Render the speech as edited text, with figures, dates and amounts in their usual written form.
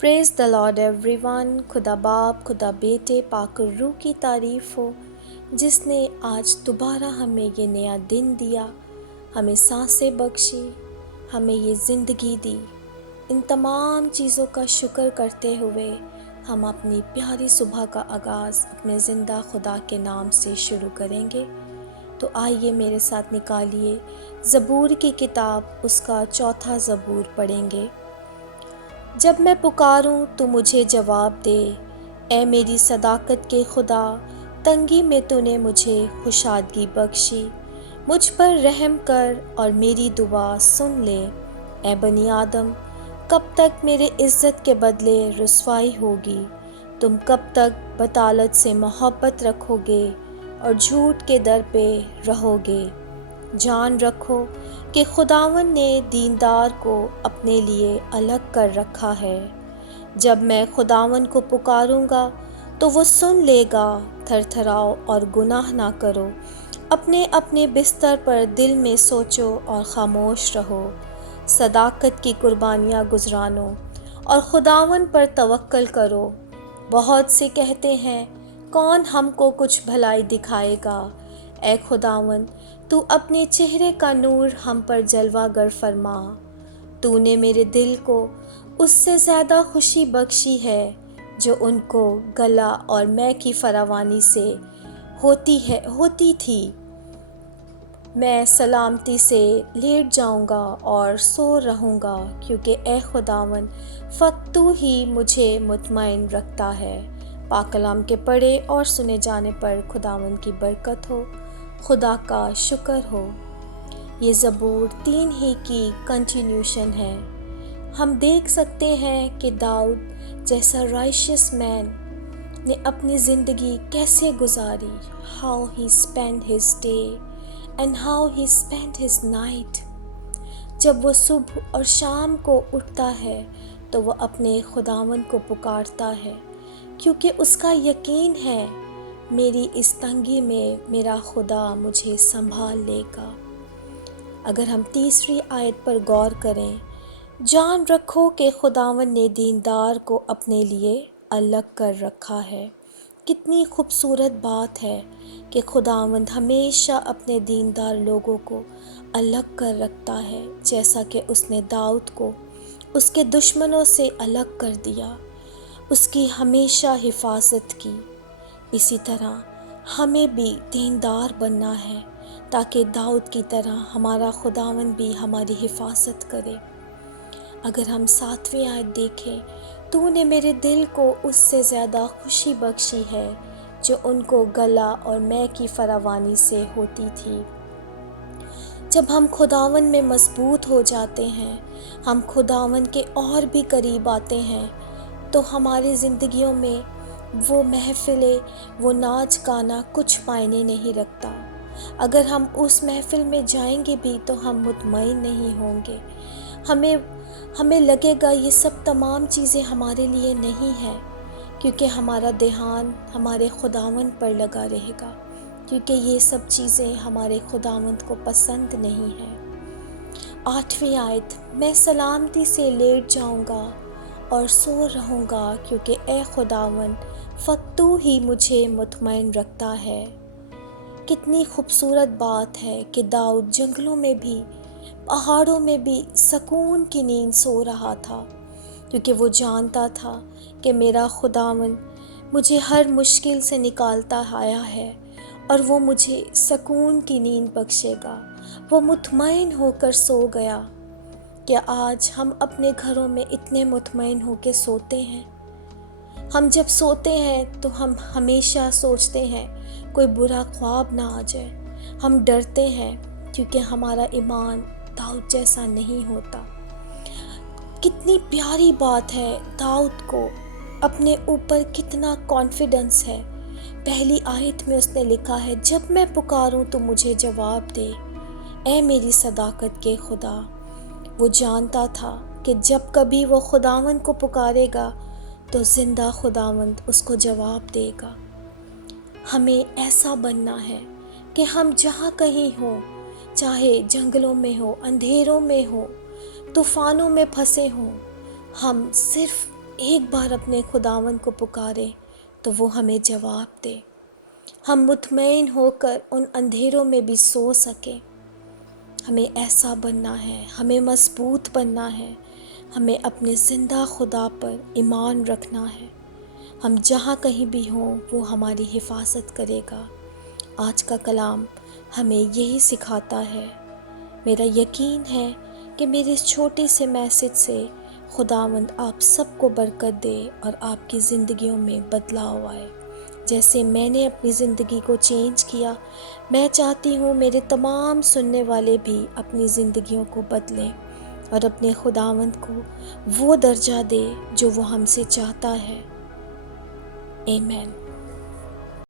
پریز دا lord every one. خدا باپ، خدا بیٹے، پاک اور روح کی تعریف ہو، جس نے آج دوبارہ ہمیں یہ نیا دن دیا، ہمیں سانسیں بخشی، ہمیں یہ زندگی دی۔ ان تمام چیزوں کا شکر کرتے ہوئے ہم اپنی پیاری صبح کا آغاز اپنے زندہ خدا کے نام سے شروع کریں گے۔ تو آئیے میرے ساتھ نکالیے زبور کی کتاب، اس کا 4 زبور پڑھیں گے۔ جب میں پکاروں تو مجھے جواب دے، اے میری صداقت کے خدا، تنگی میں تو نے مجھے کشادگی بخشی۔ مجھ پر رحم کر اور میری دعا سن لے۔ اے بنی آدم، کب تک میرے عزت کے بدلے رسوائی ہوگی؟ تم کب تک بطالت سے محبت رکھو گے اور جھوٹ کے در پہ رہو گے؟ جان رکھو کہ خداوند نے دیندار کو اپنے لیے الگ کر رکھا ہے۔ جب میں خداوند کو پکاروں گا تو وہ سن لے گا۔ تھر تھراؤ اور گناہ نہ کرو، اپنے اپنے بستر پر دل میں سوچو اور خاموش رہو۔ صداقت کی قربانیاں گزرانو اور خداوند پر توکل کرو۔ بہت سے کہتے ہیں، کون ہم کو کچھ بھلائی دکھائے گا؟ اے خداوند، تو اپنے چہرے کا نور ہم پر جلوہ گر فرما۔ تو نے میرے دل کو اس سے زیادہ خوشی بخشی ہے جو ان کو گلہ اور مے کی فراوانی سے ہوتی تھی۔ میں سلامتی سے لیٹ جاؤں گا اور سو رہوں گا، کیونکہ اے خداوند فقط تو ہی مجھے مطمئن رکھتا ہے۔ پاک کلام کے پڑھے اور سنے جانے پر خداوند کی برکت ہو، خدا کا شکر ہو۔ یہ زبور 3 ہی کی کنٹینیوشن ہے۔ ہم دیکھ سکتے ہیں کہ داؤد جیسا رائشس مین نے اپنی زندگی کیسے گزاری، how he spent his day and how he spent his night۔ جب وہ صبح اور شام کو اٹھتا ہے تو وہ اپنے خداوند کو پکارتا ہے، کیونکہ اس کا یقین ہے میری اس تنگی میں میرا خدا مجھے سنبھال لے گا۔ اگر ہم تیسری آیت پر غور کریں، جان رکھو کہ خداوند نے دیندار کو اپنے لیے الگ کر رکھا ہے۔ کتنی خوبصورت بات ہے کہ خداوند ہمیشہ اپنے دیندار لوگوں کو الگ کر رکھتا ہے، جیسا کہ اس نے داؤد کو اس کے دشمنوں سے الگ کر دیا، اس کی ہمیشہ حفاظت کی۔ اسی طرح ہمیں بھی دیندار بننا ہے تاکہ داؤد کی طرح ہمارا خداوند بھی ہماری حفاظت کرے۔ اگر ہم 7ویں آیت دیکھیں، تو نے میرے دل کو اس سے زیادہ خوشی بخشی ہے جو ان کو گلہ اور مے کی فراوانی سے ہوتی تھی۔ جب ہم خداوند میں مضبوط ہو جاتے ہیں، ہم خداوند کے اور بھی قریب آتے ہیں، تو ہماری زندگیوں میں وہ محفلیں، وہ ناچ گانا کچھ معنی نہیں رکھتا۔ اگر ہم اس محفل میں جائیں گے بھی تو ہم مطمئن نہیں ہوں گے۔ ہمیں لگے گا یہ سب تمام چیزیں ہمارے لیے نہیں ہیں، کیونکہ ہمارا دھیان ہمارے خداوند پر لگا رہے گا، کیونکہ یہ سب چیزیں ہمارے خداوند کو پسند نہیں ہیں۔ 8ویں آیت، میں سلامتی سے لیٹ جاؤں گا اور سو رہوں گا، کیونکہ اے خداوند فقط تو ہی مجھے مطمئن رکھتا ہے۔ کتنی خوبصورت بات ہے کہ داؤد جنگلوں میں بھی، پہاڑوں میں بھی سکون کی نیند سو رہا تھا، کیونکہ وہ جانتا تھا کہ میرا خداوند مجھے ہر مشکل سے نکالتا آیا ہے اور وہ مجھے سکون کی نیند بخشے گا۔ وہ مطمئن ہو کر سو گیا۔ کیا آج ہم اپنے گھروں میں اتنے مطمئن ہو کے سوتے ہیں؟ ہم جب سوتے ہیں تو ہم ہمیشہ سوچتے ہیں کوئی برا خواب نہ آ جائے۔ ہم ڈرتے ہیں کیونکہ ہمارا ایمان داؤد جیسا نہیں ہوتا۔ کتنی پیاری بات ہے، داؤد کو اپنے اوپر کتنا کانفیڈنس ہے۔ پہلی آیت میں اس نے لکھا ہے، جب میں پکاروں تو مجھے جواب دے، اے میری صداقت کے خدا۔ وہ جانتا تھا کہ جب کبھی وہ خداوند کو پکارے گا تو زندہ خداوند اس کو جواب دے گا۔ ہمیں ایسا بننا ہے کہ ہم جہاں کہیں ہوں، چاہے جنگلوں میں ہو، اندھیروں میں ہو، طوفانوں میں پھنسے ہوں، ہم صرف ایک بار اپنے خداوند کو پکاریں تو وہ ہمیں جواب دے، ہم مطمئن ہو کر ان اندھیروں میں بھی سو سکیں۔ ہمیں ایسا بننا ہے، ہمیں مضبوط بننا ہے، ہمیں اپنے زندہ خدا پر ایمان رکھنا ہے۔ ہم جہاں کہیں بھی ہوں وہ ہماری حفاظت کرے گا۔ آج کا کلام ہمیں یہی سکھاتا ہے۔ میرا یقین ہے کہ میرے اس چھوٹے سے میسج سے خداوند آپ سب کو برکت دے اور آپ کی زندگیوں میں بدلاؤ آئے۔ جیسے میں نے اپنی زندگی کو چینج کیا، میں چاہتی ہوں میرے تمام سننے والے بھی اپنی زندگیوں کو بدلیں اور اپنے خداوند کو وہ درجہ دے جو وہ ہم سے چاہتا ہے۔ آمین۔